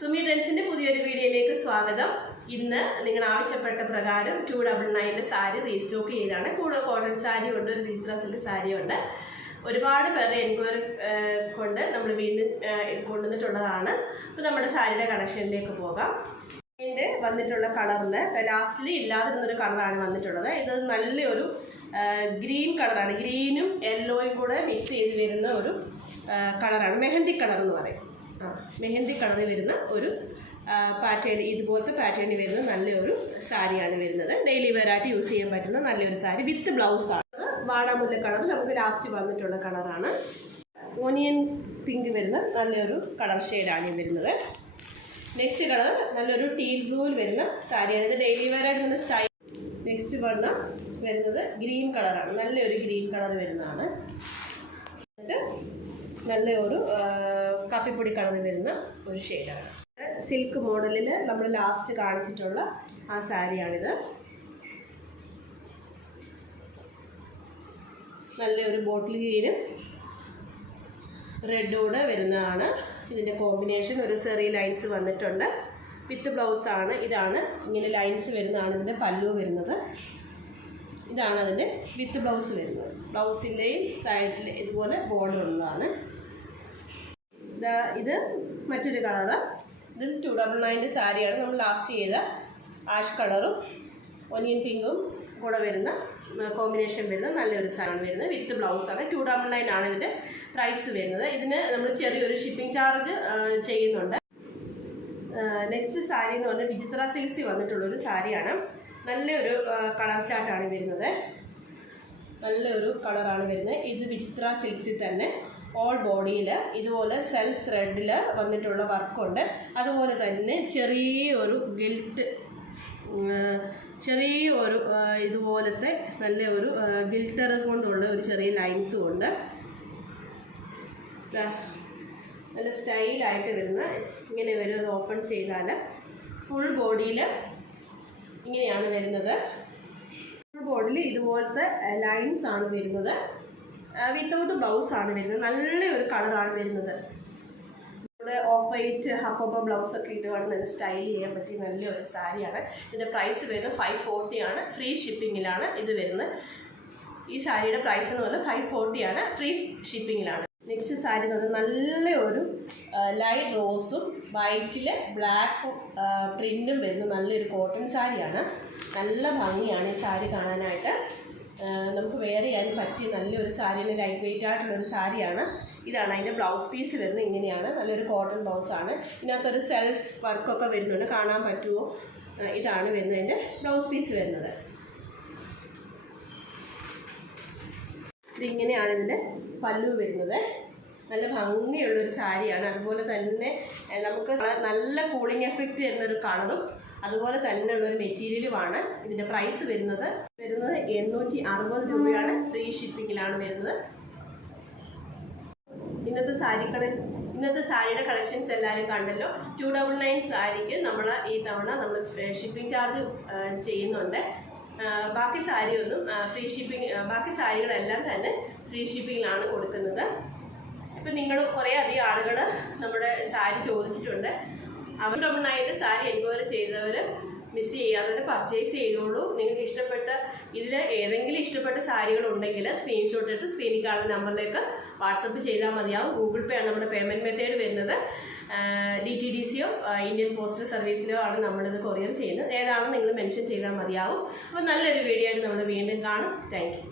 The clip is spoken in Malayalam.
സുമി ട്രെൻഡ്സിന്റെ പുതിയൊരു വീഡിയോയിലേക്ക് സ്വാഗതം. ഇന്ന് നിങ്ങൾ ആവശ്യപ്പെട്ട പ്രകാരം 299 സാരി റീസ്റ്റോക്ക് ചെയ്താണ്. കൂടുതൽ കോട്ടൺ സാരി ഉണ്ട്, ഒരു വിചിത്ര സിൽക്ക് സാരി ഉണ്ട്. ഒരുപാട് പേരുടെ എൻക്വയറി കൊണ്ട് നമ്മൾ വീണ്ടും കൊണ്ടുവന്നിട്ടുള്ളതാണ്. അപ്പോൾ നമ്മുടെ സാരിയുടെ കളക്ഷനിലേക്ക് പോകാം. ഇതിൻ്റെ വന്നിട്ടുള്ള കളറിൽ ലാസ്റ്റിൽ ഇല്ലാതിരുന്നൊരു കളറാണ് വന്നിട്ടുള്ളത്. ഇത് നല്ലൊരു ഗ്രീൻ കളറാണ്. ഗ്രീനും യെല്ലോയും കൂടെ മിക്സ് ചെയ്ത് വരുന്ന ഒരു കളറാണ്. മെഹന്തി കളർ എന്ന് പറയും. മെഹന്തി കളറിൽ വരുന്ന ഒരു പാറ്റേൺ, ഇതുപോലത്തെ പാറ്റേണിൽ വരുന്ന നല്ലൊരു സാരിയാണ് വരുന്നത്. ഡെയിലി വെയറായിട്ട് യൂസ് ചെയ്യാൻ പറ്റുന്ന നല്ലൊരു സാരി വിത്ത് ബ്ലൗസാണ്. വാടാമുല്ല കളർ നമുക്ക് ലാസ്റ്റ് വന്നിട്ടുള്ള കളറാണ്. ഓനിയൻ പിങ്ക് വരുന്ന നല്ലൊരു കളർ ഷെയ്ഡാണ് വരുന്നത്. നെക്സ്റ്റ് കളർ നല്ലൊരു ടീൽ ബ്ലൂവിൽ വരുന്ന സാരിയാണ്. ഇത് ഡെയിലി വെയറായിട്ട് വരുന്ന സ്റ്റൈൽ. നെക്സ്റ്റ് വരുന്നത് ഗ്രീൻ കളറാണ്. നല്ലൊരു ഗ്രീൻ കളർ വരുന്നതാണ്. നല്ലൊരു കാപ്പിപ്പൊടി കളറിൽ വരുന്ന ഒരു ഷെയ്ഡാണ്. സിൽക്ക് മോഡലിൽ നമ്മൾ ലാസ്റ്റ് കാണിച്ചിട്ടുള്ള ആ സാരിയാണിത്. നല്ലൊരു ബോട്ടിൽ ഗ്രീനും റെഡോടെ വരുന്നതാണ് ഇതിൻ്റെ കോമ്പിനേഷൻ. ഒരു സെറി ലൈൻസ് വന്നിട്ടുണ്ട്. വിത്ത് ബ്ലൗസാണ്. ഇതാണ് ഇങ്ങനെ ലൈൻസ് വരുന്നതാണ് ഇതിൻ്റെ പല്ലു വരുന്നത്. ഇതാണ് അതിൻ്റെ വിത്ത് ബ്ലൗസ് വരുന്നത്. ബ്ലൗസിൻ്റെയും സൈഡിൽ ഇതുപോലെ ബോർഡർ ഉള്ളതാണ്. ഇത് മറ്റൊരു കളറ്. ഇത് 299 സാരിയാണ്. നമ്മൾ ലാസ്റ്റ് ചെയ്ത ആഷ് കളറും ഒനിയൻ പിങ്കും കൂടെ വരുന്ന കോമ്പിനേഷൻ വരുന്ന നല്ലൊരു സാരിയാണ് വരുന്നത്. വിത്ത് ബ്ലൗസാണ്. 299 ആണ് ഇതിൻ്റെ പ്രൈസ് വരുന്നത്. ഇതിന് നമ്മൾ ചെറിയൊരു ഷിപ്പിംഗ് ചാർജ് ചെയ്യുന്നുണ്ട്. നെക്സ്റ്റ് സാരി എന്ന് പറഞ്ഞാൽ വിചിത്ര സിൽക്സിൽ വന്നിട്ടുള്ളൊരു സാരിയാണ്. നല്ലൊരു കളർ ചാർട്ടാണ് വരുന്നത്. നല്ലൊരു കളറാണ് വരുന്നത്. ഇത് വിചിത്ര സിൽക്സിൽ തന്നെ ഓൾ ബോഡിയിൽ ഇതുപോലെ സെൽഫ് ത്രെഡിൽ വന്നിട്ടുള്ള വർക്കുണ്ട്. അതുപോലെ തന്നെ ചെറിയൊരു ഇതുപോലത്തെ നല്ലൊരു ഗിൽട്ടർ കൊണ്ടുള്ള ഒരു ചെറിയ ലൈൻസും ഉണ്ട്. നല്ല സ്റ്റൈലായിട്ട് വരുന്ന ഇങ്ങനെ വരും. അത് ഓപ്പൺ ചെയ്താൽ ഫുൾ ബോഡിയിൽ ഇങ്ങനെയാണ് വരുന്നത്. ഫുൾ ബോഡിയിൽ ഇതുപോലത്തെ ലൈൻസ് ആണ് വരുന്നത്. വിത്തൗട്ട് ബ്ലൗസ് ആണ് വരുന്നത്. നല്ലൊരു കളറാണ് വരുന്നത്. ഇവിടെ ഓഫ് വൈറ്റ് ഹക്കോബ ബ്ലൗസൊക്കെ ഇട്ട് വേണം നല്ല സ്റ്റൈൽ ചെയ്യാൻ പറ്റിയ നല്ലൊരു സാരിയാണ്. ഇതിൻ്റെ പ്രൈസ് വരുന്നത് 540 ആണ്. ഫ്രീ ഷിപ്പിങ്ങിലാണ് ഇത് വരുന്നത്. ഈ സാരിയുടെ പ്രൈസ് എന്ന് പറഞ്ഞാൽ 540 ആണ്. ഫ്രീ ഷിപ്പിങ്ങിലാണ്. നെക്സ്റ്റ് സാരി എന്ന് പറഞ്ഞാൽ നല്ലൊരു ലൈറ്റ് റോസും വൈറ്റിൽ ബ്ലാക്കും പ്രിൻറ്റും വരുന്ന നല്ലൊരു കോട്ടൺ സാരിയാണ്. നല്ല ഭംഗിയാണ് ഈ സാരി കാണാനായിട്ട്. നമുക്ക് വെയർ ചെയ്യാൻ പറ്റിയ നല്ലൊരു സാരിയാണ്. ലൈറ്റ് വെയിറ്റ് ആയിട്ടുള്ളൊരു സാരിയാണ്. ഇതാണ് അതിൻ്റെ ബ്ലൗസ് പീസ് വരുന്നത്. ഇങ്ങനെയാണ്. നല്ലൊരു കോട്ടൺ ബ്ലൗസാണ്. ഇതിനകത്തൊരു സെൽഫ് വർക്കൊക്കെ വരുന്നുണ്ട്. കാണാൻ പറ്റുമോ? ഇതാണ് വരുന്നതിൻ്റെ ബ്ലൗസ് പീസ് വരുന്നത്. ഇതിങ്ങനെയാണ് ഇതിൻ്റെ പല്ലു വരുന്നത്. നല്ല ഭംഗിയുള്ളൊരു സാരിയാണ്. അതുപോലെ തന്നെ നമുക്ക് നല്ല കൂളിംഗ് എഫക്റ്റ് തരുന്നൊരു കളറും അതുപോലെ തന്നെയുള്ളൊരു മെറ്റീരിയലുമാണ്. ഇതിൻ്റെ പ്രൈസ് വരുന്നത് 860 രൂപയാണ്. ഫ്രീ ഷിപ്പിങ്ങിലാണ് വരുന്നത്. ഇന്നത്തെ സാരിയുടെ കളക്ഷൻസ് എല്ലാവരും കണ്ടല്ലോ. 299 സാരിക്ക് നമ്മൾ ഈ തവണ നമ്മൾ ഷിപ്പിംഗ് ചാർജ് ചെയ്യുന്നുണ്ട്. ബാക്കി സാരിയൊന്നും ഫ്രീ ഷിപ്പിംഗ്, ബാക്കി സാരികളെല്ലാം തന്നെ ഫ്രീ ഷിപ്പിങ്ങിലാണ് കൊടുക്കുന്നത്. ഇപ്പം നിങ്ങൾ കുറേ അധികം ആളുകൾ നമ്മുടെ സാരി ചോദിച്ചിട്ടുണ്ട്. അവർ 299 സാരി എൻക്വയറി ചെയ്തവർ മിസ് ചെയ്യാതെ പർച്ചേസ് ചെയ്തോളൂ. നിങ്ങൾക്ക് ഇഷ്ടപ്പെട്ട ഇതിൽ ഏതെങ്കിലും ഇഷ്ടപ്പെട്ട സാരികളുണ്ടെങ്കിൽ സ്ക്രീൻഷോട്ട് എടുത്ത് സ്ക്രീനിൽ കാണുന്ന നമ്പറിലേക്ക് വാട്സപ്പ് ചെയ്താൽ മതിയാവും. ഗൂഗിൾ പേ ആണ് നമ്മുടെ പേയ്മെൻറ്റ് മെത്തേഡ് വരുന്നത്. DTDCയോ ഇന്ത്യൻ പോസ്റ്റൽ സർവീസിലോ ആണ് നമ്മളിത് കൊറിയർ ചെയ്യുന്നത്. ഏതാണെന്ന് നിങ്ങൾ മെൻഷൻ ചെയ്താൽ മതിയാവും. അപ്പോൾ നല്ലൊരു വീഡിയോ ആയിട്ട് നമ്മൾ വീണ്ടും കാണും. Thank you.